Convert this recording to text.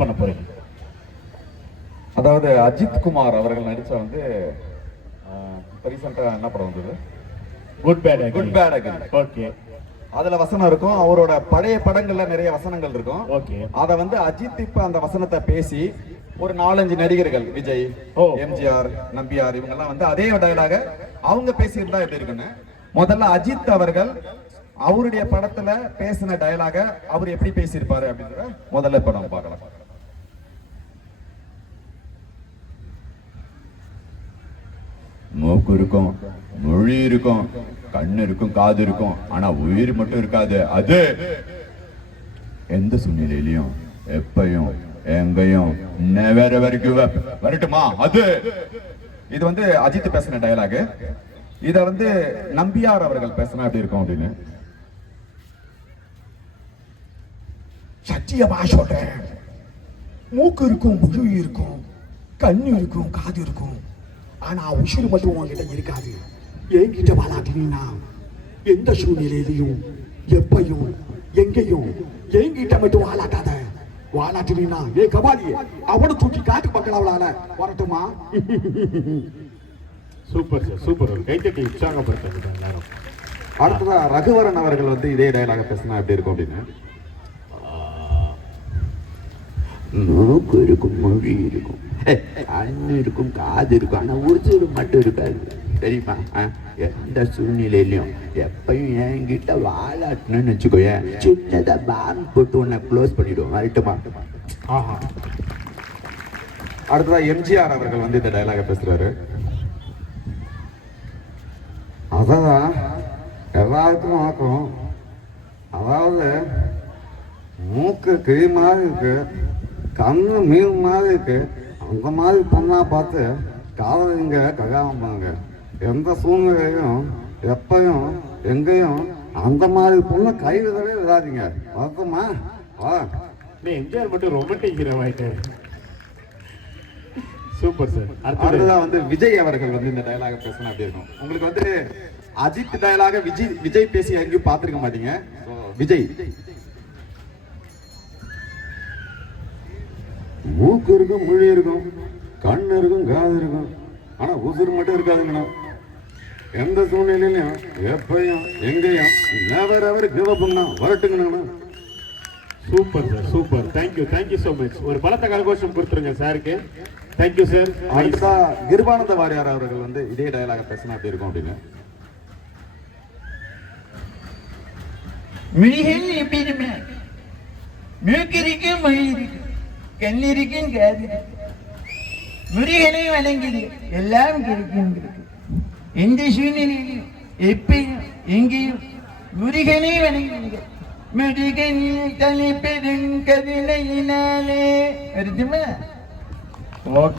பண்ண போறீங்க? அதாவது அஜித் குமார் அவர்கள் நடிச்ச வந்து ரீசெண்டா என்ன படம் வந்தது? Good bad again. ஓகே. அதுல வசனம் இருக்கும். அவரோட பழைய படங்கள்ல நிறைய வசனங்கள் இருக்கும். ஓகே. அத வந்து அஜித் இப்ப அந்த வசனத்தை பேசி ஒரு 4-5 நடிகர்கள் விஜய், எம்ஜிஆர், நம்பியார் இவங்க எல்லாம் வந்து அதே டயலாக அவங்க பேசியிருந்தா எப்படி இருக்குன்னு முதல்ல அஜித் அவர்கள் அவருடைய படத்துல பேசின டயலாக அவர் எப்படி பேசியிருப்பாரு அப்படின்றத முதல்ல இப்ப நம்ம பார்க்கலாம். மூக்கு இருக்கும், மொழி இருக்கும், கண்ணு இருக்கும், காது இருக்கும், ஆனா உயிர் மட்டும் இருக்காது. அது எந்த சூழ்நிலையிலையும் எப்பையும் எங்கையும் நெவர் எவர் கிவ் அப் வரட்டுமா? அது இது வந்து அஜித் பேசின டயலாக். இத வந்து நம்பியார் அவர்கள் பேசினா எப்படி இருக்கும் அப்படின்னு சத்தியமா சொல்றேன். மூக்கு இருக்கும், மொழி இருக்கும், கண்ணு இருக்கும், காது இருக்கும், ஆனா உசுறு மட்டும் உங்ககிட்ட இருக்காது. என்கிட்ட வாழாட்டினா எந்த சூழ்நிலையிலையும் எப்பையும் எங்கேயும் என்கிட்ட மட்டும் வாழாட்டாத. வாழாட்டினா ஏ கபாலி அவனை தூக்கி காட்டு மக்களால வரட்டுமா? Super sir, super. ஒரு கைத்தட்டி உற்சாகப்படுத்துங்க எல்லாரும். அடுத்ததா ரகுவரன் அவர்கள் வந்து இதே டயலாக பேசினா எப்படி இருக்கும் அப்படின்னு மூக்கு இருக்கும், மொழி இருக்கும், கண்ணு இருக்கும், காது இருக்கும், ஆனா உறுதி மட்டும் இருக்காது. தெரியுமா? எந்த சூழ்நிலையிலையும் எப்பயும் என்கிட்ட வாழாட்டணும்னு வச்சுக்கோய, சின்னதா பாம் போட்டு உன்னை க்ளோஸ் பண்ணிடுவோம். வரட்டுமா? அடுத்ததா எம்ஜிஆர் அவர்கள் வந்து இந்த டயலாக பேசுறாரு. அதான் எல்லாருக்கும் ஆக்கும். அதாவது மூக்கு கிளி மாதிரி இருக்கு, கண்ணு மீன் மாதிரி இருக்கு, அந்த மாதிரி பொண்ணா பார்த்து காதலிங்க கல்யாணம் பண்ணுங்க. எந்த சூழ்நிலையும் எப்பயும் எங்கேயும் அந்த மாதிரி பொண்ணு கை விடவே விடாதீங்க. வருத்தமா? எம்ஜிஆர் மட்டும் ரொமான்டிக் ஹீரோ ஆயிட்டாரு. Super sir. அடுத்ததான் வந்து விஜய் அவர்கள் வந்து இந்த டயலாக பேசினா அப்படி இருக்கும். உங்களுக்கு வந்து அஜித் டயலாக விஜய் பேசி எங்கேயும் பார்த்திருக்க மாட்டீங்க. விஜய் மூக்கு இருக்கும், மொழி இருக்கும், கண்ணு இருக்கும், காது இருக்கும், ஆனா உசுறு மட்டும் இருக்காதுங்கண்ணா. எந்த சூழ்நிலையிலையும் எப்பயும் எங்கேயும் நெவர் எவர் கிவ் அப்ங்கண்ணா. வரட்டுங்கண்ணா. Super sir, super. Thank you so much. ஒரு பலத்த கரகோஷம் கொடுத்துருங்க சாருக்கு. Thank you sir. அடுத்ததா கிருபானந்த வாரியார் அவர்கள் வந்து இதே டயலாக பேசினா அப்படி இருக்கும் அப்படின்னு மிழிகள் எப்படிமே மூக்கிருக்கும், மொழி இருக்கு, கண்ணிருக்கும், காது இருக்கு, முறிகளை வழங்கிடு எல்லாம் கிடைக்கின்றது. எந்த சூழ்நிலையிலும் எப்பயும் எங்கேயும் முறிகளை வழங்கிடுங்க. முருகன் தனி பெருங்கவினையினாலே வருதுமா?